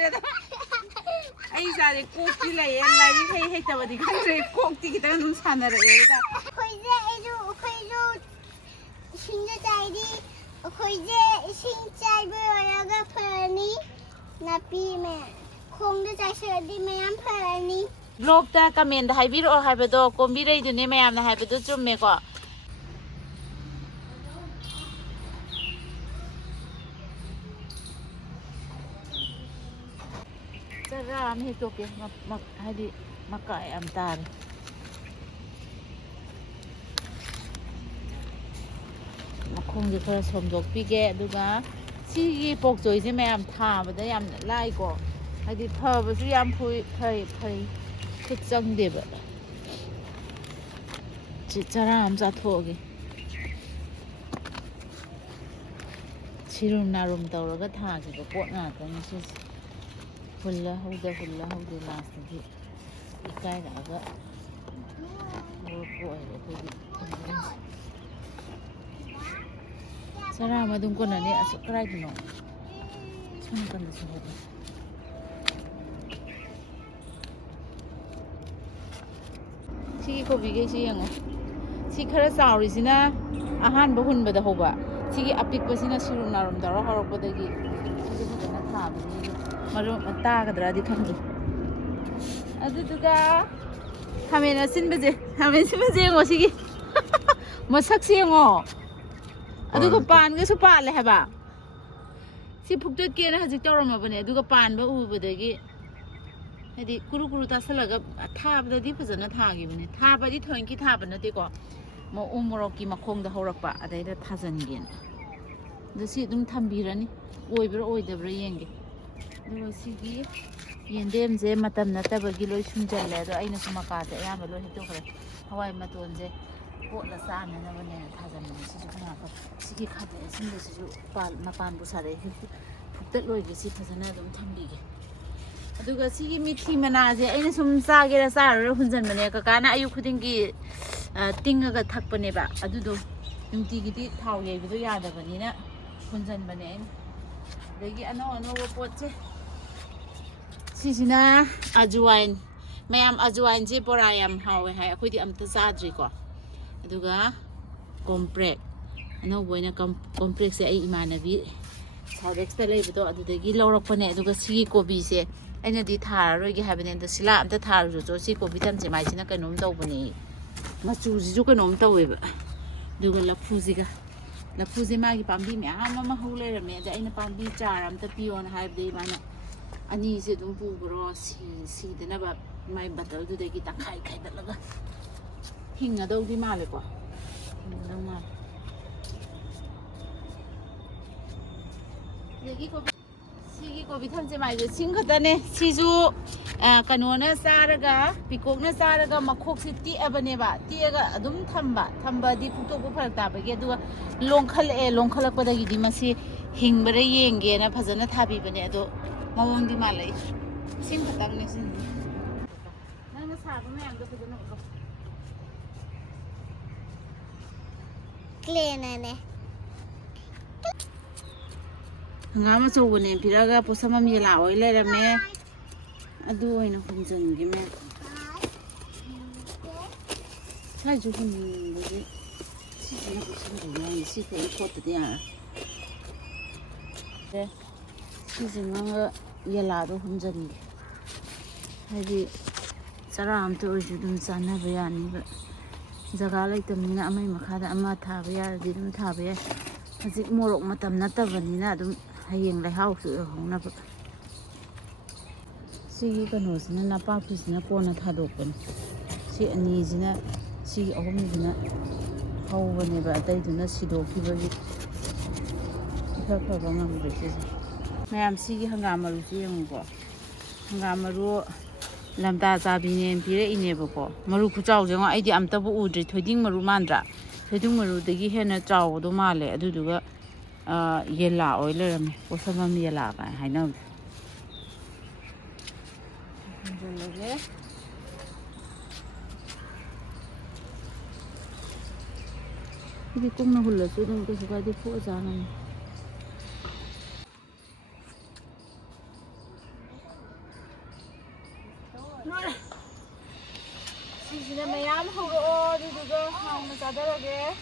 ꯁꯤꯔꯗ ꯑꯩ ꯏꯆꯥꯁꯦ ꯀꯣꯛꯇꯤ ꯂꯩꯌꯦ ꯂꯥꯏꯔꯤꯛ ꯍꯩꯇꯕꯗꯤ ꯈꯪꯗ꯭ꯔꯦ ꯀꯣꯛꯇꯤ ꯈꯤꯇꯪ ꯑꯗꯨꯝ ꯁꯥꯟꯅꯔꯛꯑꯦꯗ ꯑꯩꯈꯣꯏꯁꯨ ꯏꯁꯤꯡꯗ ꯆꯥꯏꯗꯤ ꯑꯩꯈꯣꯏꯁꯦ ꯏꯁꯤꯡ ꯆꯥꯏꯕ ꯑꯣꯏꯔꯒ ꯐꯔꯅꯤ ꯅꯥꯄꯤ ꯈꯣꯡꯗ ꯆꯥꯏꯁꯜꯂꯗꯤ ꯃꯌꯥꯝ ꯐꯔꯅꯤ ꯕ꯭ꯂꯣꯛꯇ ꯀꯃꯦꯟꯗ ꯍꯥꯏꯕꯤꯔꯛꯑꯣ ꯍꯥꯏꯕꯗꯣ ꯀꯣꯝꯕꯤꯔꯩꯗꯨꯅꯦ ꯃꯌꯥꯝꯅ ꯍꯥꯏꯕꯗꯣ ꯆꯨꯝꯃꯦꯀꯣ ꯆꯔꯥ ꯑꯃ ꯍꯦꯛꯇꯣꯛꯀꯦ ꯍꯥꯏꯗꯤ ꯃꯀꯥ ꯌꯥꯝ ꯇꯥꯔꯦ ꯃꯈꯣꯡꯁꯦ ꯈꯔ ꯁꯣꯝꯗꯣꯛꯄꯤꯒꯦ ꯑꯗꯨꯒ ꯁꯤꯒꯤ ꯄꯣꯛꯆꯣꯏꯁꯦ ꯃꯌꯥꯝ ꯊꯥꯕꯗ ꯌꯥꯝꯅ ꯂꯥꯏꯀꯣ ꯍꯥꯏꯗꯤ ꯐꯕꯁꯨ ꯌꯥꯝ ꯐꯩ ꯈꯨꯠ ꯆꯪꯗꯦꯕ ꯆꯔꯥ ꯑꯃ ꯆꯥꯊꯣꯛꯑꯒꯦ ꯁꯤꯔꯨꯝ ꯅꯥꯔꯨꯝ ꯇꯧꯔꯒ ꯊꯥꯈꯤꯕ ꯄꯣꯠ ꯉꯥꯛꯇꯅꯤ ꯁꯤꯁꯦ ꯍꯨꯜꯂ ꯍꯧꯗ ꯂꯥꯁꯇꯗꯤ ꯏꯀꯥꯏꯔꯛꯑꯒ ꯂꯣꯛꯄ ꯑꯣꯏꯔꯦ ꯑꯩꯈꯣꯏꯒꯤ ꯈꯨꯡꯒꯪꯁꯦ ꯆꯔꯥ ꯑꯃ ꯑꯗꯨꯝ ꯀꯣꯟꯅꯅꯤ ꯑꯁꯨꯛ ꯀꯗꯥꯏꯗꯅꯣ ꯁꯣꯝ ꯅꯥꯀꯟꯗꯁꯨ ꯍꯧꯕ ꯁꯤꯒꯤ ꯀꯣꯕꯤꯈꯩꯁꯤ ꯌꯦꯡꯉꯣ ꯁꯤ ꯈꯔ ꯆꯥꯎꯔꯤꯁꯤꯅ ꯑꯍꯥꯟꯕ ꯍꯨꯟꯕꯗ ꯍꯧꯕ ꯁꯤꯒꯤ ꯑꯄꯤꯛꯄꯁꯤꯅ ꯁꯤꯔꯨꯝ ꯅꯥꯔꯨꯝ ꯇꯧꯔ ꯍꯧꯔꯛꯄꯗꯒꯤ ꯁꯤꯁꯦ ꯐꯖꯅ ꯊꯥꯕꯅꯤ ꯃꯔꯨ ꯇꯥꯒꯗ꯭ꯔꯗꯤ ꯈꯪꯗꯦ ꯑꯗꯨꯗꯨꯒ ꯈꯥꯃꯦꯟ ꯑꯁꯤꯟꯕꯁꯦ ꯌꯦꯡꯉꯣ ꯁꯤꯒꯤ ꯃꯁꯛꯁꯦ ꯌꯦꯡꯉꯣ ꯑꯗꯨꯒ ꯄꯥꯟꯒꯁꯨ ꯄꯥꯜꯂꯦ ꯍꯥꯏꯕ ꯁꯤ ꯐꯨꯛꯇꯠꯀꯦꯅ ꯍꯧꯖꯤꯛ ꯇꯧꯔꯝꯃꯕꯅꯦ ꯑꯗꯨꯒ ꯄꯥꯟꯕ ꯎꯕꯗꯒꯤ ꯍꯥꯏꯗꯤ ꯀꯨꯔꯨ ꯇꯥꯁꯜꯂꯒ ꯊꯥꯕꯗꯗꯤ ꯐꯖꯅ ꯊꯥꯈꯤꯕꯅꯦ ꯊꯥꯕꯗꯤ ꯊꯣꯏꯅꯀꯤ ꯊꯥꯕ ꯅꯠꯇꯦꯀꯣ ꯎ ꯃꯣꯔꯣꯛꯀꯤ ꯃꯈꯣꯡꯗ ꯍꯧꯔꯛꯄ ꯑꯗꯩꯗ ꯊꯥꯖꯤꯟꯒꯦꯅ ꯑꯗꯣ ꯁꯤ ꯑꯗꯨꯝ ꯊꯝꯕꯤꯔꯅꯤ ꯑꯣꯏꯕ꯭ꯔꯥ ꯑꯣꯏꯗꯕ꯭ꯔꯥ ꯌꯦꯡꯒꯦ ꯑꯗꯨꯒ ꯁꯤꯒꯤ ꯌꯦꯟꯗꯦꯝꯁꯦ ꯃꯇꯝ ꯅꯠꯇꯕꯒꯤ ꯂꯣꯏ ꯁꯨꯡꯖꯜꯂꯦ ꯑꯗꯣ ꯑꯩꯅꯁꯨ ꯃꯀꯥꯁꯦ ꯑꯌꯥꯝꯕ ꯂꯣꯏ ꯍꯦꯛꯇꯣꯛꯈ꯭ꯔꯦ ꯍꯋꯥꯏ ꯃꯇꯣꯟꯁꯦ ꯀꯣꯠꯂ ꯆꯥꯅꯅꯕꯅꯦꯅ ꯊꯥꯖꯟꯕꯅꯦ ꯁꯤꯁꯨ ꯈꯔ ꯁꯤꯒꯤ ꯈꯥꯃꯦꯟ ꯑꯁꯤꯟꯕꯁꯤꯁꯨ ꯃꯄꯥꯟꯕꯨ ꯁꯥꯔꯛꯑꯦ ꯐꯨꯛꯇꯠꯂꯣꯏꯒꯦ ꯁꯤ ꯐꯖꯅ ꯑꯗꯨꯝ ꯊꯝꯕꯤꯒꯦ ꯑꯗꯨꯒ ꯁꯤꯒꯤ ꯃꯤꯊꯤ ꯃꯅꯥꯁꯦ ꯑꯩꯅ ꯁꯨꯝ ꯆꯥꯒꯦꯔꯥ ꯆꯥꯔꯨꯔ ꯍꯨꯟꯖꯟꯕꯅꯦ ꯀꯀꯥꯅ ꯑꯌꯨꯛ ꯈꯨꯗꯤꯡꯒꯤ ꯇꯤꯡꯉꯒ ꯊꯛꯄꯅꯦꯕ ꯑꯗꯨꯗꯣ ꯅꯨꯡꯇꯤꯒꯤꯗꯤ ꯊꯥꯎ ꯌꯩꯕꯗꯣ ꯌꯥꯗꯕꯅꯤꯅ ꯍꯨꯟꯖꯟꯕꯅꯦ ꯑꯩꯅ ꯑꯗꯒꯤ ꯑꯅꯧꯕ ꯄꯣꯠꯁꯦ ꯁꯤꯁꯤꯅ ꯑꯖꯨꯋꯥꯏꯟ ꯃꯌꯥꯝ ꯑꯖꯨꯋꯥꯏꯟꯁꯦ ꯕꯣꯔꯥ ꯌꯥꯝ ꯍꯥꯎꯋꯦ ꯍꯥꯏ ꯑꯩꯈꯣꯏꯗꯤ ꯑꯝꯇ ꯆꯥꯗ꯭ꯔꯤꯀꯣ ꯑꯗꯨꯒ ꯀꯣꯝꯄ꯭ꯔꯦꯛ ꯑꯅꯧꯕ ꯑꯣꯏꯅ ꯀꯣꯝꯄ꯭ꯔꯦꯛꯁꯦ ꯑꯩ ꯏꯃꯥꯟꯅꯕꯤ ꯁꯥꯎꯠ ꯂꯩꯕꯗꯣ ꯑꯗꯨꯗꯒꯤ ꯂꯧꯔꯛꯄꯅꯦ ꯑꯗꯨꯒ ꯁꯤꯒꯤ ꯀꯣꯕꯤꯁꯦ ꯑꯩꯅꯗꯤ ꯊꯥꯔꯔꯣꯏꯒꯦ ꯍꯥꯏꯕꯅꯦ ꯑꯗꯣ ꯁꯤꯂꯥ ꯑꯝꯇ ꯊꯥꯔꯨꯁꯨ ꯁꯤ ꯀꯣꯕꯤ ꯊꯝꯆꯦ ꯃꯥꯏꯁꯤꯅ ꯀꯩꯅꯣꯝ ꯇꯧꯕꯅꯦ ꯃꯆꯨꯁꯤꯁꯨ ꯀꯩꯅꯣꯝ ꯇꯧꯋꯦꯕ ꯑꯗꯨꯒ ꯂꯐꯨꯁꯦ ꯃꯥꯒꯤ ꯄꯥꯝꯕꯤ ꯃꯌꯥꯝ ꯑꯃ ꯍꯧ ꯂꯩꯔꯝꯃꯦ ꯑꯗ ꯑꯩꯅ ꯄꯥꯝꯕꯤ ꯆꯥꯔ ꯑꯝꯇ ꯄꯤꯌꯣꯅ ꯍꯥꯏꯕꯗꯤ ꯃꯥꯅ ꯑꯅꯤꯁꯦ ꯑꯗꯨꯝ ꯄꯨꯈ꯭ꯔꯣ ꯁꯤꯗꯅꯕ ꯃꯥꯏ ꯕꯇꯜꯗꯨꯗꯒꯤ ꯇꯪꯈꯥꯏ ꯈꯥꯏꯗꯠꯂꯒ ꯍꯤꯡꯒꯗꯧꯗꯤ ꯃꯥꯜꯂꯦꯀꯣ ꯍꯤꯡꯒꯗꯧ ꯃꯥꯜꯂꯦ ꯑꯗꯒꯤ ꯁꯤꯒꯤ ꯀꯣꯕꯤ ꯊꯝꯆꯦꯠꯃꯥꯏꯁꯦ ꯁꯤꯡ ꯈꯛꯇꯅꯦ ꯁꯤꯁꯨ ꯀꯩꯅꯣꯅ ꯆꯥꯔꯒ ꯄꯤꯀꯣꯛꯅ ꯆꯥꯔꯒ ꯃꯈꯣꯛꯁꯦ ꯇꯦꯛꯑꯕꯅꯦꯕ ꯇꯦꯛꯑꯒ ꯑꯗꯨꯝ ꯊꯝꯕꯗꯤ ꯐꯨꯛꯇꯣꯛꯄ ꯐꯔꯛ ꯇꯥꯕꯒꯤ ꯑꯗꯨꯒ ꯂꯣꯡꯈꯠꯂꯛꯄꯗꯒꯤꯗꯤ ꯃꯁꯤ ꯍꯤꯡꯕꯔ ꯌꯦꯡꯒꯦꯅ ꯐꯖꯅ ꯊꯥꯕꯤꯕꯅꯦ ꯑꯗꯣ ꯃꯑꯣꯡꯗꯤ ꯃꯥꯜꯂꯛꯏ ꯁꯤꯡ ꯈꯛꯇꯪꯅꯦ ꯁꯤꯡꯗꯤ ꯅꯪꯅ ꯁꯥꯕ ꯃꯌꯥꯝꯗꯣ ꯐꯖꯅ ꯎꯠꯂꯣ ꯀ꯭ꯂꯦꯅꯅꯦ ꯍꯪꯒꯥꯝ ꯑꯆꯧꯕꯅꯦ ꯄꯤꯔꯛꯑꯒ ꯄꯣꯠꯁꯝ ꯑꯃ ꯌꯦꯂꯥ ꯑꯣꯏ ꯂꯩꯔꯝꯃꯦ ꯑꯗꯨ ꯑꯣꯏꯅ ꯍꯨꯟꯖꯟꯒꯤꯃꯦ ꯁ꯭ꯋꯥꯏꯁꯨ ꯍꯨꯟꯕꯁꯦ ꯁꯤꯁꯤꯅ ꯎꯠꯁꯟꯗꯕ ꯌꯥꯏ ꯁꯤ ꯀꯩ ꯈꯣꯠꯇꯗꯤ ꯌꯥꯔꯣꯏ ꯁꯤꯁꯤꯃꯒ ꯌꯦꯂꯥꯗꯣ ꯍꯨꯟꯖꯟꯒꯦ ꯍꯥꯏꯗꯤ ꯆꯔꯥ ꯑꯝꯇ ꯑꯣꯏꯔꯁꯨ ꯑꯗꯨꯝ ꯆꯥꯅꯕ ꯌꯥꯅꯤꯕ ꯖꯒꯥ ꯂꯩꯇꯕꯅꯤꯅ ꯑꯃꯒꯤ ꯃꯈꯥꯗ ꯑꯃ ꯊꯥꯕ ꯌꯥꯔꯗꯤ ꯑꯗꯨꯝ ꯊꯥꯕ ꯌꯥꯏ ꯍꯧꯖꯤꯛ ꯃꯣꯔꯣꯛ ꯃꯇꯝ ꯅꯠꯇꯕꯅꯤꯅ ꯑꯗꯨꯝ ꯍꯌꯦꯡ ꯂꯩꯍꯥꯎꯁꯨ ꯌꯧꯍꯧꯅꯕ ꯁꯤꯒꯤ ꯀꯩꯅꯣꯁꯤꯅ ꯅꯄꯥꯛꯄꯤꯁꯤꯅ ꯀꯣꯟꯅ ꯊꯥꯗꯣꯛꯄꯅꯤ ꯁꯤ ꯑꯅꯤꯁꯤꯅ ꯁꯤꯒꯤ ꯑꯍꯨꯝꯁꯤꯅ ꯍꯧꯕꯅꯦꯕ ꯑꯇꯩꯗꯨꯅ ꯁꯤꯗꯣꯛꯈꯤꯕꯒꯤ ꯏꯐ ꯐꯕ ꯉꯝꯗ꯭ꯔꯦ ꯁꯤꯁꯦ ꯃꯌꯥꯝ ꯁꯤꯒꯤ ꯍꯪꯒꯥꯝ ꯃꯔꯨꯁꯤ ꯌꯦꯡꯉꯨꯀꯣ ꯍꯪꯒꯥꯝ ꯃꯔꯨ ꯂꯝꯇꯥ ꯆꯥꯕꯤꯅꯦꯅ ꯄꯤꯔꯛꯏꯅꯦꯕꯀꯣ ꯃꯔꯨ ꯈꯨꯆꯥꯎꯁꯦ ꯌꯦꯡꯉꯣ ꯑꯩꯗꯤ ꯑꯝꯇꯕꯨ ꯎꯗ꯭ꯔꯤ ꯊꯣꯏꯗꯤꯡ ꯃꯔꯨ ꯃꯥꯟꯗ꯭ꯔꯥ ꯊꯣꯏꯗꯤꯡ ꯃꯔꯨꯗꯒꯤ ꯍꯦꯟꯅ ꯆꯥꯎꯕꯗꯣ ꯃꯥꯜꯂꯦ ꯑꯗꯨꯗꯨꯒ ꯌꯦꯂꯥ ꯑꯣꯏ ꯂꯩꯔꯝꯃꯦ ꯄꯣꯠꯁꯝ ꯌꯦꯂꯥ ꯀꯥꯏꯅ ꯍꯥꯏꯅꯕꯗꯣ ꯍꯨꯟꯖꯜꯂꯒꯦ ꯁꯤꯗꯤ ꯀꯨꯡꯅ ꯍꯨꯜꯂꯁꯨ ꯑꯗꯨꯝ ꯀꯩꯁꯨ ꯀꯥꯏꯗꯦ ꯐꯨꯛꯑ ꯆꯥꯅꯕꯅꯤ Sisina mayam horo aduduga hauna chadarage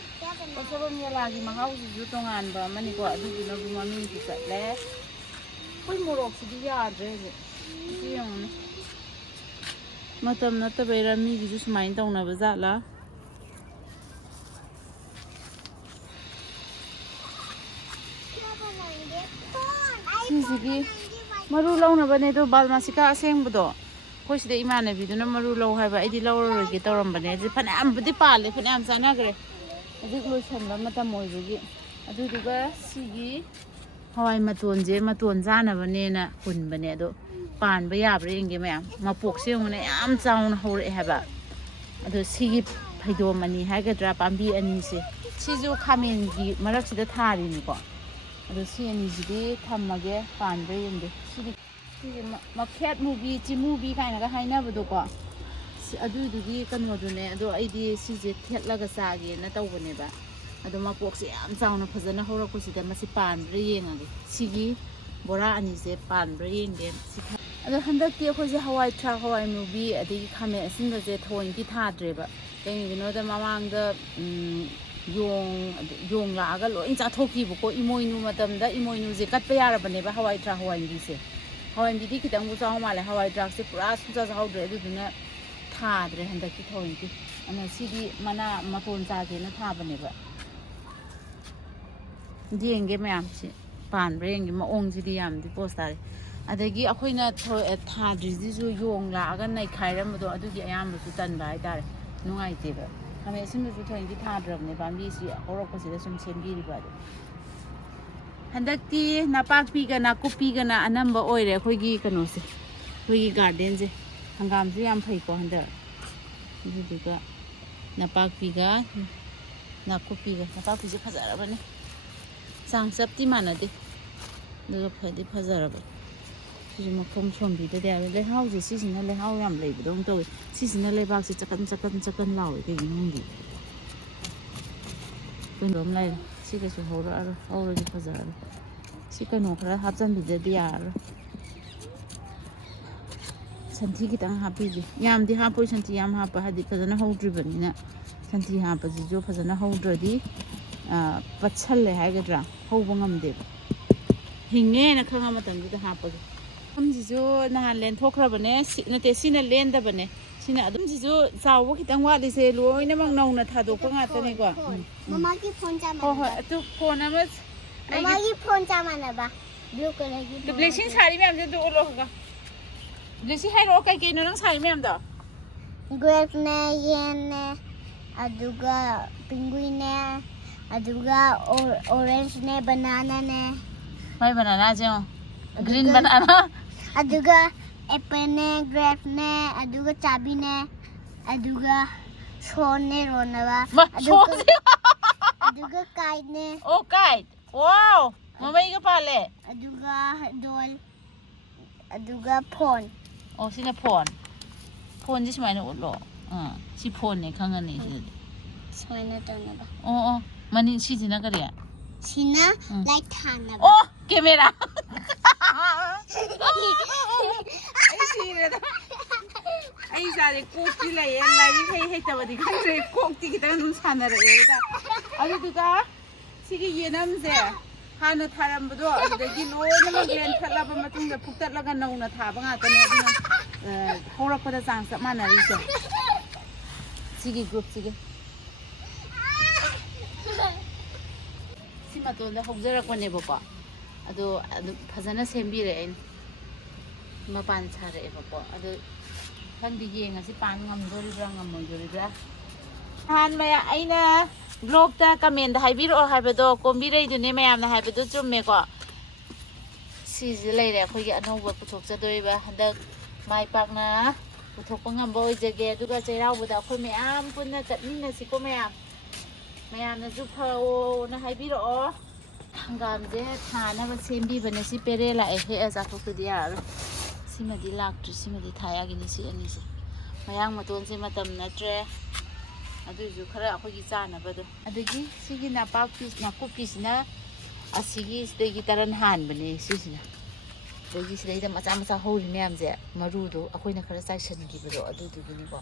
pasabam yalagi mahausisu tonganba amaniko aduduna bu mamin ki chatle koi morok sidi yadre je siyong matam natabeira mi gi ju sumain tongnaba jatla sisigi maru launabane do balmasika asengbudo koi sida imanabiduna maru lau haiba aidi lauroroge tawrambane ji phanambudi pale phanam chanagre adik loisanba matam oibagi aduduga sigi hawai matonje maton janabane na hunbane do panba yabre inge mayam mapokse ngone yam chauna hore haba ado sigi phaidom ani haigadra pambi ani se siju khamen gi marak sida thari ni ko ado si ani jidi thammage panba yende sigi makhet mubi chimubi kaina ga hainabado ko adudugi kanodune ado aidi sije thetlaga sage na tawbane ba ado mapokse yam chauna phajana horakosida masi panbre yengage sigi bora ani se panbre yenge ado handakti khoje hawai thra hawai mubi adigi khame asinga je thoin ki thadreba kengino da mamangda yong laga loin cha thoki bu ko imoinu matamda imoinu je katpa yarabane ba hawai thra hawai gi se hawai gi di kitang bu chaw male hawai thra se pura suja jawdre aduduna thadre handakti thoin ki ana sidi mana maton cha je na thabane ba denge mayam si pan breng ma ong ji di yam di postari adagi akhoina thadri ji ju yong la aga nai khairam do adugi ayam su tan ba ai tare nungai te ba kame sim ju thoin di thadram ne bambi si horok si da sum sembi ri ba do handakti napak pi ga na kupi ga na anamba oire khoigi kano se khoigi garden je hangam ju yam phai ko handa duduga napak pi ga na kupi ga napak pi je phajara ba ne sang sapti manade daga phadi phajarabe siji makhom sombi da dia le hauji sisina le hau yam lei budong to sisina le bak si chakan lawe ke ngi pendom lai si ke su hora aro di phajarabe si ka no khara hapjan bi da dia santhi ki tang hapi di yam di hapoi santhi yam hapa hadi phajana haudri banina santhi hapa ji jo phajana haudradi patchalle haigadra hauba ngamde hinge na khanga matam da hapage amji jo nahan len thokrabane nate sina lendabane sina adum ji jo chawo khitang wali se loina mang nauna thadokpa ngata ne ko mama ki phone jama ho ho tu phone ama mama ki phone jama na ba blue color ki the blessing sari me am je do lo ga blessing hai ro kai ke no nang sari me am da grape ne yen ne aduga penguin ne aduga orange ne banana ne mai banana je green banana aduga apple ne grape ne aduga chabi ne aduga son ne ronaba aduga kite ne oh kite wow mamai ga pale aduga doll aduga phone oh sina phone ji smai no lo si phone ne khangani soina tonaba oh mani si jina kare sina light thana oh camera ai sare kokti lai lai hei tabadi khare kokti kitang num sanara eda aduga sigi yenam je hana tharambado adagi loina ma gen thalaba matungda phuktatlaga nauna thaba nga tane aduna horakpada chang sa manari se sigi group sigi sima to da hogjarakone bako ado phajana sembire en mapan chare bako ado khandi yenga si pan ngamdoribra ngammoidoribra han maya aina blog ta comment da haibiro haibado kombirei dune mayamna haibado chumme ko siji leire khogi anoba puthok chadoiba handak mai pakna puthokpa ngamba oijage aduga cheiraubada khoi mayam punna chatminna siko mayamna ju phao na haibiro hangam je thana ba sembi bane si perela e he aza thokudi yar simadi laktri simadi thaya gini si ani si mayang maton se matam natre adu ju khara akhogi chana bado adagi sigi na kupi sina asigi stegi taran han bane sisina ꯑꯗꯒꯤ ꯁꯤꯗꯩꯗ ꯃꯆꯥ ꯃꯆꯥ ꯍꯧꯔꯤ ꯃꯌꯥꯝꯁꯦ ꯃꯔꯨꯗꯣ ꯑꯩꯈꯣꯏꯅ ꯈꯔ ꯆꯥꯏꯁꯤꯟꯈꯤꯕꯗꯣ ꯑꯗꯨꯗꯨꯒꯤꯅꯤꯀꯣ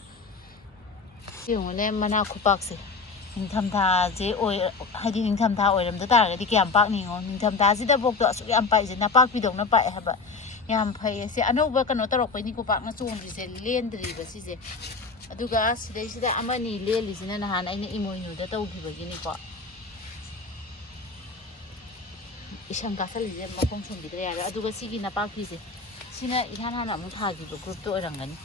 ꯌꯦꯡꯉꯨꯅꯦ ꯃꯅꯥ ꯈꯨꯄꯥꯛꯁꯦ ꯅꯤꯡꯊꯝꯊꯥꯁꯦ ꯍꯥꯏꯗꯤ ꯅꯤꯡꯊꯝꯊꯥ ꯑꯣꯏꯔꯝꯗ ꯇꯥꯔꯒꯗꯤ ꯀꯌꯥꯝ ꯄꯥꯛꯅꯤꯡꯉꯣ ꯅꯤꯡꯊꯝꯊꯥꯁꯤꯗꯐꯥꯎꯗ ꯑꯁꯨꯛ ꯌꯥꯝ ꯄꯥꯛꯏꯁꯦ ꯅꯄꯥꯛꯄꯤꯗꯧꯅ ꯄꯥꯛꯑꯦ ꯍꯥꯏꯕ ꯌꯥꯝ ꯐꯩꯌꯦ ꯁꯤ ꯑꯅꯧꯕ ꯀꯩꯅꯣ ꯇꯧꯔꯛꯄꯩꯅꯤꯀꯣ ꯄꯥꯛꯅ ꯆꯣꯡꯗ꯭ꯔꯤꯁꯦ ꯂꯦꯟꯗ꯭ꯔꯤꯕ ꯁꯤꯁꯦ ꯑꯗꯨꯒ ꯁꯤꯗꯩꯁꯤꯗ ꯑꯃꯅꯤ ꯂꯦꯜꯂꯤꯁꯤꯅ ꯅꯍꯥꯟ ꯑꯩꯅ ꯏꯃꯣꯏꯅꯨꯗ ꯇꯧꯈꯤꯕꯒꯤꯅꯤꯀꯣ ꯏꯁꯪ ꯀꯥꯁꯜꯂꯤꯁꯦ ꯃꯈꯣꯡ ꯁꯣꯝꯕꯤꯗ꯭ꯔ ꯌꯥꯔꯣꯏ ꯑꯗꯨꯒ ꯁꯤꯒꯤ ꯅꯄꯥꯛꯄꯤꯁꯦ ꯁꯤꯅ ꯏꯍꯥꯟ ꯍꯥꯟꯅ ꯑꯃꯨꯛ ꯊꯥꯈꯤꯕ ꯒ꯭ꯔꯨꯞꯇꯣ ꯑꯣꯏꯔꯝꯒꯅꯤ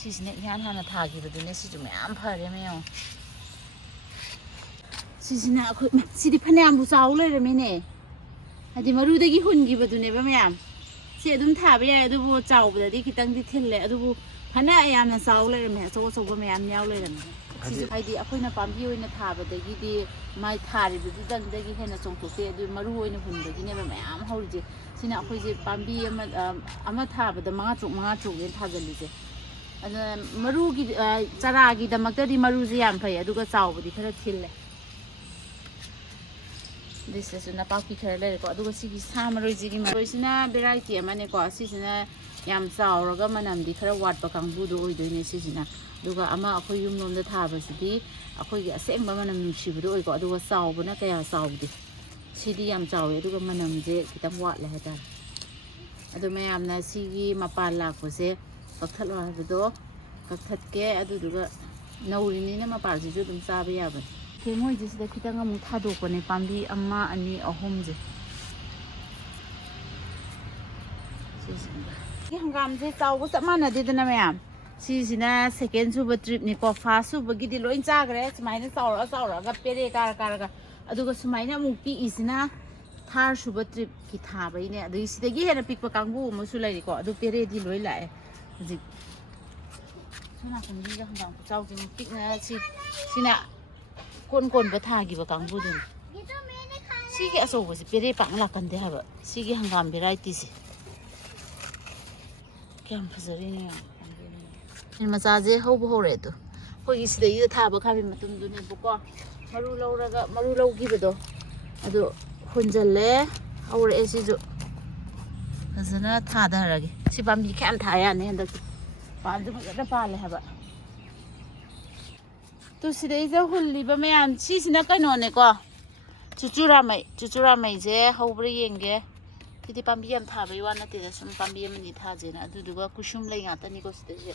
ꯁꯤꯁꯤꯅ ꯏꯍꯥꯟ ꯍꯥꯟꯅ ꯊꯥꯈꯤꯕꯗꯨꯅꯦ ꯁꯤꯁꯨ ꯃꯌꯥꯝ ꯐꯔꯦ ꯃꯌꯥꯝ ꯁꯤꯁꯤꯅ ꯑꯩꯈꯣꯏ ꯁꯤꯗꯤ ꯐꯅꯌꯥꯝꯕꯨ ꯆꯥꯎ ꯂꯩꯔꯝꯃꯤꯅꯦ ꯍꯥꯏꯗꯤ ꯃꯔꯨꯗꯒꯤ ꯍꯨꯟꯈꯤꯕꯗꯨꯅꯦꯕ ꯃꯌꯥꯝ ꯁꯤ ꯑꯗꯨꯝ ꯊꯥꯕ ꯌꯥꯏ ꯑꯗꯨꯕꯨ ꯆꯥꯎꯕꯗꯗꯤ ꯈꯤꯇꯪꯗꯤ ꯊꯤꯜꯂꯦ ꯑꯗꯨꯕꯨ ꯐꯅ ꯌꯥꯝꯅ ꯆꯥꯎ ꯂꯩꯔꯝꯃꯦ ꯑꯆꯧ ꯑꯆꯧꯕ ꯃꯌꯥꯝ ꯌꯥꯎ ꯂꯩꯔꯝꯃꯦ ꯁꯤꯁꯨ ꯍꯥꯏꯗꯤ ꯑꯩꯈꯣꯏꯅ ꯄꯥꯝꯕꯤ ꯑꯣꯏꯅ ꯊꯥꯕꯗꯒꯤꯗꯤ ꯃꯥꯏ ꯊꯥꯔꯤꯕꯗꯨꯗꯪꯗꯒꯤ ꯍꯦꯟꯅ ꯆꯣꯡꯊꯣꯛꯇꯦ ꯑꯗꯨ ꯃꯔꯨ ꯑꯣꯏꯅ ꯍꯨꯟꯕꯒꯤꯅꯦꯕ ꯃꯌꯥꯝ ꯍꯧꯔꯤꯁꯦ ꯁꯤꯅ ꯑꯩꯈꯣꯏꯁꯦ ꯄꯥꯝꯕꯤ ꯑꯃ ꯊꯥꯕꯗ 5 ꯇꯔꯨꯛꯅꯦ ꯊꯥꯖꯤꯜꯂꯤꯁꯦ ꯑꯗꯨꯅ ꯃꯔꯨꯒꯤ ꯆꯔꯥꯒꯤꯗꯃꯛꯇꯗꯤ ꯃꯔꯨꯁꯦ ꯌꯥꯝ ꯐꯩ ꯑꯗꯨꯒ ꯆꯥꯎꯕꯗꯤ ꯈꯔ ꯊꯤꯜꯂꯦ ꯗꯤꯁꯇꯁꯨ ꯅꯄꯥꯛꯄꯤ ꯈꯔ ꯂꯩꯔꯦꯀꯣ ꯑꯗꯨꯒ ꯁꯤꯒꯤ ꯁꯥ ꯃꯔꯣꯏꯁꯤꯒꯤ ꯃꯔꯣꯏꯁꯤꯅ ꯚꯦꯔꯥꯏꯇꯤ ꯑꯃꯅꯦꯀꯣ ꯁꯤꯁꯤꯅ ꯌꯥꯝ ꯆꯥꯎꯔꯒ ꯃꯅꯝꯗꯤ ꯈꯔ ꯋꯥꯠꯄ ꯀꯥꯡꯕꯨꯗꯣ ꯑꯣꯏꯗꯣꯏꯅꯦ ꯁꯤꯁꯤꯅ ꯑꯗꯨꯒ ꯑꯃ ꯑꯩꯈꯣꯏ ꯌꯨꯝꯂꯣꯝꯗ ꯊꯥꯕꯁꯤꯗꯤ ꯑꯩꯈꯣꯏꯒꯤ ꯑꯁꯦꯡꯕ ꯃꯅꯝ ꯅꯨꯡꯁꯤꯕꯗꯣ ꯑꯣꯏꯀꯣ ꯑꯗꯨꯒ ꯆꯥꯎꯕꯅ ꯀꯌꯥ ꯆꯥꯎꯗꯦ ꯁꯤꯗꯤ ꯌꯥꯝ ꯆꯥꯎꯋꯦ ꯑꯗꯨꯒ ꯃꯅꯝꯁꯦ ꯈꯤꯇꯪ ꯋꯥꯠꯂꯦ ꯍꯥꯏꯇꯥꯔꯦ ꯑꯗꯣ ꯃꯌꯥꯝꯅ ꯁꯤꯒꯤ ꯃꯄꯥꯟ ꯂꯥꯛꯄꯁꯦ ꯀꯛꯊꯠꯂꯣ ꯍꯥꯏꯕꯗꯣ ꯀꯛꯊꯠꯀꯦ ꯑꯗꯨꯗꯨꯒ ꯅꯧꯔꯤꯅꯤꯅ ꯃꯄꯥꯟꯁꯤꯁꯨ ꯑꯗꯨꯝ ꯆꯥꯕ ꯌꯥꯕꯅꯤ ꯃꯣꯏꯁꯦ ꯁꯤꯗ ꯈꯤꯇꯪ ꯑꯃꯨꯛ ꯊꯥꯗꯣꯛꯄꯅꯦ ꯄꯥꯝꯕꯤ 1 2 3 ꯁꯤ ꯍꯪꯒꯥꯝꯁꯦ ꯆꯥꯎꯕ ꯆꯞ ꯃꯥꯟꯅꯗꯦꯗꯅ ꯃꯌꯥꯝ ꯁꯤꯁꯤꯅ ꯁꯦꯀꯦꯟ ꯁꯨꯕ ꯇ꯭ꯔꯤꯞꯅꯤꯀꯣ ꯐꯥꯔꯁ ꯁꯨꯕꯒꯤꯗꯤ ꯂꯣꯏ ꯆꯥꯈ꯭ꯔꯦ ꯁꯨꯃꯥꯏꯅ ꯆꯥꯎꯔꯛꯑꯒ ꯄꯦꯔꯦ ꯀꯥꯔꯒ ꯑꯗꯨꯒ ꯁꯨꯃꯥꯏꯅ ꯑꯃꯨꯛ ꯄꯤꯛꯏꯁꯤꯅ ꯊꯥꯔ ꯁꯨꯕ ꯇ꯭ꯔꯤꯞꯀꯤ ꯊꯥꯕꯩꯅꯦ ꯑꯗꯒꯤ ꯁꯤꯗꯒꯤ ꯍꯦꯟꯅ ꯄꯤꯛꯄ ꯀꯥꯡꯕꯨ ꯑꯃꯁꯨ ꯂꯩꯔꯤꯀꯣ ꯑꯗꯨ ꯄꯦꯔꯦꯗꯤ ꯂꯣꯏ ꯂꯥꯛꯑꯦ ꯍꯧꯖꯤꯛ ꯁꯣꯝ ꯅꯥꯀꯟꯒꯤꯒ ꯍꯪꯒꯥꯝ ꯈꯨꯆꯥꯎꯁꯦ ꯄꯤꯛꯅ ꯁꯤꯅ ꯀꯣꯟꯕ ꯊꯥꯈꯤꯕ ꯀꯥꯡꯕꯨꯗꯨꯅꯤ ꯁꯤꯒꯤ ꯑꯆꯧꯕꯁꯤ ꯄꯦꯔꯦ ꯄꯥꯛꯅ ꯂꯥꯛꯀꯟꯗꯦ ꯍꯥꯏꯕ ꯁꯤꯒꯤ ꯍꯪꯒꯥꯝ ꯚꯦꯔꯥꯏꯇꯤꯁꯦ ꯀꯌꯥꯝ ꯐꯖꯔꯤꯅꯦ ꯃꯆꯥꯁꯦ ꯍꯧꯕ ꯍꯧꯔꯛꯑꯦ ꯑꯗꯣ ꯑꯩꯈꯣꯏꯒꯤ ꯁꯤꯗꯩꯗ ꯊꯥꯕ ꯈꯥꯃꯦꯟ ꯃꯇꯨꯝꯗꯨꯅꯦꯕꯀꯣ ꯃꯔꯨ ꯂꯧꯈꯤꯕꯗꯣ ꯑꯗꯨ ꯍꯨꯟꯖꯜꯂꯦ ꯍꯧꯔꯛꯑꯦ ꯁꯤꯁꯨ ꯐꯖꯅ ꯊꯥꯊꯔꯒꯦ ꯁꯤ ꯄꯥꯝꯕꯤ ꯀꯌꯥꯝ ꯊꯥ ꯌꯥꯅꯤ ꯍꯟꯗꯛꯇꯤ ꯄꯥꯟꯁꯨ ꯐꯖꯅ ꯄꯥꯜꯂꯦ ꯍꯥꯏꯕ ꯇꯨ ꯁꯤꯗꯩꯗ ꯍꯨꯜꯂꯤꯕ ꯃꯌꯥꯝ ꯁꯤꯁꯤꯅ ꯀꯩꯅꯣꯅꯦꯀꯣ ꯆꯨꯆꯨꯔꯥꯃꯩꯁꯦ ꯍꯧꯕ꯭ꯔꯥ ꯌꯦꯡꯒꯦ ꯁꯤꯗꯤ ꯄꯥꯝꯕꯤ ꯌꯥꯝ ꯊꯥꯕꯩ ꯋꯥ ꯅꯠꯇꯦꯗ ꯁꯨꯝ ꯄꯥꯝꯕꯤ ꯑꯃꯅꯤ ꯊꯥꯖꯦꯅ ꯑꯗꯨꯗꯨꯒ ꯀꯨꯁꯨꯝ ꯂꯩ ꯉꯥꯛꯇꯅꯤꯀꯣ ꯁꯤꯗꯩꯁꯦ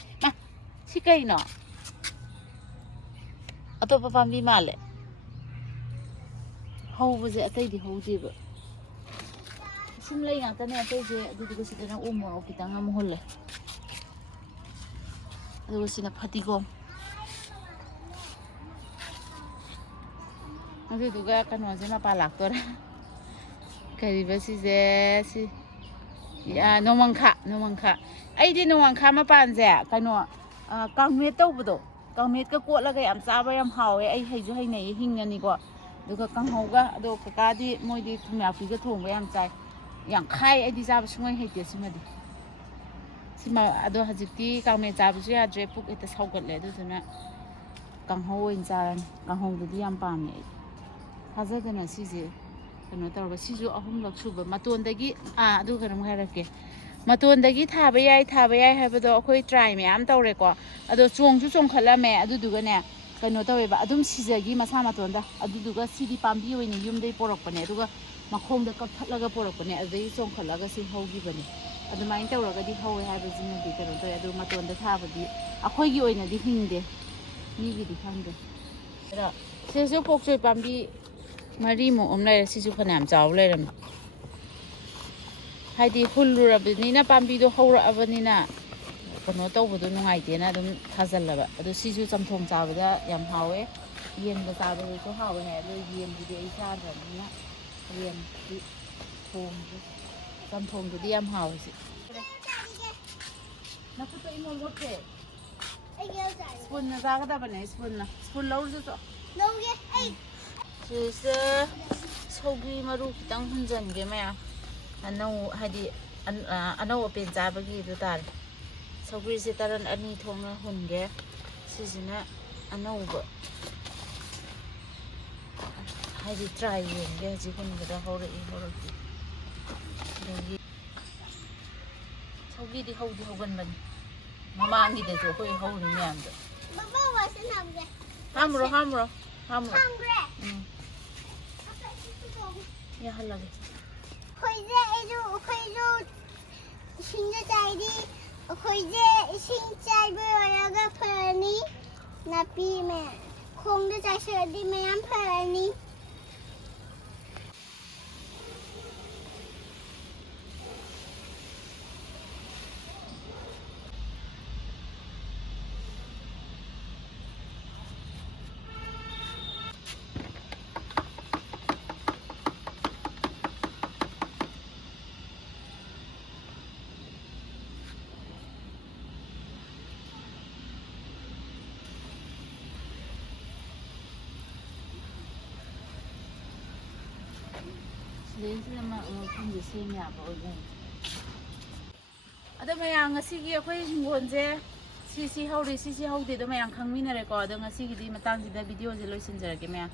ꯁꯤ ꯀꯩꯅꯣ ꯑꯇꯣꯞꯄ ꯄꯥꯝꯕꯤ ꯃꯥꯜꯂꯦ ꯍꯧꯕꯁꯦ ꯑꯇꯩꯗꯤ ꯍꯧꯗꯦꯕ ꯀꯨꯁꯨꯝ ꯂꯩ ꯉꯥꯛꯇꯅꯦ ꯑꯇꯩꯁꯦ ꯑꯗꯨꯗꯨꯒ ꯁꯤꯗꯅ ꯎ ꯃꯣꯔꯣꯛ ꯈꯤꯇꯪ ꯑꯃ ꯍꯨꯜꯂꯦ ꯑꯗꯨꯒ ꯁꯤꯅ ꯐꯗꯤꯒꯣꯝ ꯑꯗꯨꯗꯨꯒ ꯀꯩꯅꯣꯁꯦ ꯃꯄꯥꯟ ꯂꯥꯛꯇꯣꯔꯦ ꯀꯔꯤꯕ ꯁꯤꯁꯦ ꯁꯤ ꯅꯣꯡꯃꯪꯈꯥ ꯑꯩꯗꯤ ꯅꯣꯡꯃꯪꯈꯥ ꯃꯄꯥꯟꯁꯦ ꯀꯩꯅꯣ ꯀꯥꯡꯃꯦꯠ ꯇꯧꯕꯗꯣ ꯀꯥꯡꯃꯦꯠꯀ ꯀꯣꯠꯂꯒ ꯌꯥꯝ ꯆꯥꯕ ꯌꯥꯝ ꯍꯥꯎꯋꯦ ꯑꯩ ꯍꯩꯁꯨ ꯍꯩꯅꯩꯌꯦ ꯍꯤꯡꯉꯅꯤꯀꯣ ꯑꯗꯨꯒ ꯀꯥꯡꯍꯧꯒ ꯑꯗꯣ ꯀꯀꯥꯗꯤ ꯃꯣꯏꯗꯤ ꯊꯨꯝꯌꯥꯛꯄꯤꯒ ꯊꯣꯡꯕ ꯌꯥꯝ ꯆꯥꯏ ꯌꯥꯝ ꯈꯥꯏ ꯑꯩꯗꯤ ꯆꯥꯕ ꯁꯨꯡꯍꯩ ꯍꯩꯇꯦ ꯁꯤꯃꯗꯤ ꯑꯗꯣ ꯍꯧꯖꯤꯛꯇꯤ ꯀꯥꯡꯃꯦꯠ ꯆꯥꯕꯁꯨ ꯌꯥꯗ꯭ꯔꯦ ꯄꯨꯛ ꯍꯦꯛꯇ ꯁꯧꯒꯠꯂꯦ ꯑꯗꯨꯗꯨꯅ ꯀꯥꯡꯍꯧ ꯑꯣꯏꯅ ꯆꯥꯔꯅꯤ ꯀꯥꯡꯍꯧꯗꯨꯗꯤ ꯌꯥꯝ ꯄꯥꯝꯃꯦ ꯑꯩ ꯊꯥꯖꯗꯅ ꯁꯤꯁꯦ ꯀꯩꯅꯣ ꯇꯧꯔꯒ ꯁꯤꯁꯨ 3ꯂꯛ ꯁꯨꯕ ꯃꯇꯣꯟꯗꯒꯤ ꯑꯗꯨ ꯀꯩꯅꯣꯝ ꯍꯥꯏꯔꯛꯀꯦ ꯃꯇꯣꯟꯗꯒꯤ ꯊꯥꯕ ꯌꯥꯏ ꯍꯥꯏꯕꯗꯣ ꯑꯩꯈꯣꯏ ꯇ꯭ꯔꯥꯏ ꯃꯌꯥꯝ ꯇꯧꯔꯦꯀꯣ ꯑꯗꯣ ꯆꯣꯡꯁꯨ ꯆꯣꯡꯈꯠꯂꯝꯃꯦ ꯑꯗꯨꯗꯨꯒꯅꯦ ꯀꯩꯅꯣ ꯇꯧꯋꯦꯕ ꯑꯗꯨꯝ ꯁꯤꯖꯈꯤ ꯃꯁꯥ ꯃꯇꯣꯟꯗ ꯑꯗꯨꯗꯨꯒ ꯁꯤꯗꯤ ꯄꯥꯝꯕꯤ ꯑꯣꯏꯅ ꯌꯨꯝꯗꯩ ꯄꯣꯔꯛꯄꯅꯦ ꯑꯗꯨꯒ ꯃꯈꯣꯡꯗ ꯀꯛꯊꯠꯂꯒ ꯄꯣꯔꯛꯄꯅꯦ ꯑꯗꯨꯗꯒꯤ ꯆꯣꯡꯈꯠꯂꯒ ꯁꯤ ꯍꯧꯈꯤꯕꯅꯦ ꯑꯗꯨꯃꯥꯏꯅ ꯇꯧꯔꯒꯗꯤ ꯍꯧꯋꯦ ꯍꯥꯏꯕꯁꯤꯃꯗꯤ ꯀꯩꯅꯣ ꯇꯧꯋꯦ ꯑꯗꯨ ꯃꯇꯣꯟꯗ ꯊꯥꯕꯗꯤ ꯑꯩꯈꯣꯏꯒꯤ ꯑꯣꯏꯅꯗꯤ ꯍꯤꯡꯗꯦ ꯃꯤꯒꯤꯗꯤ ꯈꯪꯗꯦ ꯑꯗ ꯁꯤꯁꯨ ꯄꯣꯛꯆꯣꯏ ꯄꯥꯝꯕꯤ 3ꯃꯨꯛ ꯑꯃ ꯂꯩꯔꯦ ꯁꯤꯁꯨ ꯐꯅꯌꯥꯝ ꯆꯥꯎ ꯂꯩꯔꯝꯃꯦ ꯍꯥꯏꯗꯤ ꯍꯨꯜꯂꯨꯔꯕꯅꯤꯅ ꯄꯥꯝꯕꯤꯗꯣ ꯍꯧꯔꯛꯑꯕꯅꯤꯅ ꯀꯩꯅꯣ ꯇꯧꯕꯗꯣ ꯅꯨꯡꯉꯥꯏꯇꯦꯅ ꯑꯗꯨꯝ ꯊꯥꯖꯜꯂꯕ ꯑꯗꯣ ꯁꯤꯁꯨ ꯆꯝꯊꯣꯡ ꯆꯥꯕꯗ ꯌꯥꯝ ꯍꯥꯎꯋꯦ ꯌꯦꯟꯒ ꯆꯥꯕꯗꯁꯨ ꯍꯥꯎꯋꯦ ꯍꯥꯏ ꯑꯗꯣ ꯌꯦꯟꯗꯨꯗꯤ ꯑꯩ ꯆꯥꯗ꯭ꯔꯕꯅꯤꯅ ꯌꯦꯟꯗꯤ ꯊꯣꯡꯗ꯭ꯔꯦ ꯆꯝꯊꯣꯡꯗꯨꯗꯤ ꯌꯥꯝ ꯍꯥꯎꯋꯦ ꯁꯤ ꯅꯈꯨꯠꯇꯣ ꯏꯃꯣꯠ ꯃꯣꯠꯈ꯭ꯔꯦ ꯁ꯭ꯄꯨꯟꯅ ꯆꯥꯒꯗꯕꯅꯦ ꯁ꯭ꯄꯨꯟ ꯂꯧꯔꯨꯆꯣ ꯂꯧꯒꯦ ꯑꯩ ꯁꯤꯁꯦ ꯁꯧꯒ꯭ꯔꯤ ꯃꯔꯨ ꯈꯤꯇꯪ ꯍꯨꯟꯖꯟꯒꯦ ꯃꯌꯥꯝ ꯍꯥꯏꯗꯤ ꯑꯅꯧ ꯑꯄꯦꯟ ꯆꯥꯕꯒꯤ ꯑꯗꯨ ꯇꯥꯔꯦ ꯁꯧꯒ꯭ꯔꯤꯁꯦ ꯇꯔꯟ 2 ꯊꯣꯛꯅ ꯍꯨꯟꯒꯦ ꯁꯤꯁꯤꯅ ꯑꯅꯧꯕ ꯍꯥꯏꯗꯤ ꯇ꯭ꯔꯥꯏ ꯌꯦꯡꯒꯦ ꯍꯧꯖꯤꯛ ꯍꯨꯟꯕꯗ ꯍꯧꯔꯛꯏ ꯍꯧꯔꯛꯇꯦ ꯑꯗꯒꯤ ꯁꯧꯒꯤꯗꯤ ꯍꯧꯗꯤ ꯍꯧꯒꯟꯕꯅꯤ ꯃꯃꯥꯡꯒꯤꯗꯁꯨ ꯑꯩꯈꯣꯏ ꯍꯧꯔꯤ ꯃꯌꯥꯝꯗꯣ Baba wasn't hungry. ꯍꯥꯝꯃꯨꯔꯣ ꯍꯥꯝꯃꯨꯔꯣ ꯍꯥꯝꯃꯨꯔꯣ Hungry. ꯌꯥꯍꯜꯂꯒꯦ ꯑꯩꯈꯣꯏꯁꯨ ꯏꯁꯤꯡꯗ ꯆꯥꯏꯔꯤ ꯑꯩꯈꯣꯏꯁꯦ ꯏꯁꯤꯡ ꯆꯥꯏꯕ ꯂꯣꯏꯔꯒ ꯐꯔꯅꯤ ꯅꯥꯄꯤ ꯈꯣꯡꯗ ꯆꯥꯏꯁꯤꯜꯂꯗꯤ ꯃꯌꯥꯝ ꯐꯔꯅꯤ ꯁꯤꯗꯩꯁꯤꯗ ꯃꯐꯝꯁꯦ ꯁꯦꯝ ꯌꯥꯕ ꯑꯣꯏꯕꯅꯤ ꯑꯗꯣ ꯃꯌꯥꯝ ꯉꯁꯤꯒꯤ ꯑꯩꯈꯣꯏ ꯍꯤꯡꯒꯣꯜꯁꯦ ꯁꯤ ꯍꯧꯔꯤ ꯁꯤ ꯍꯧꯗꯦꯗꯣ ꯃꯌꯥꯝ ꯈꯪꯃꯤꯟꯅꯔꯦꯀꯣ ꯑꯗꯣ ꯉꯁꯤꯒꯤꯗꯤ ꯃꯇꯥꯡꯁꯤꯗ ꯚꯤꯗꯤꯑꯣꯁꯦ ꯂꯣꯏꯁꯤꯟꯖꯔꯒꯦ ꯃꯌꯥꯝ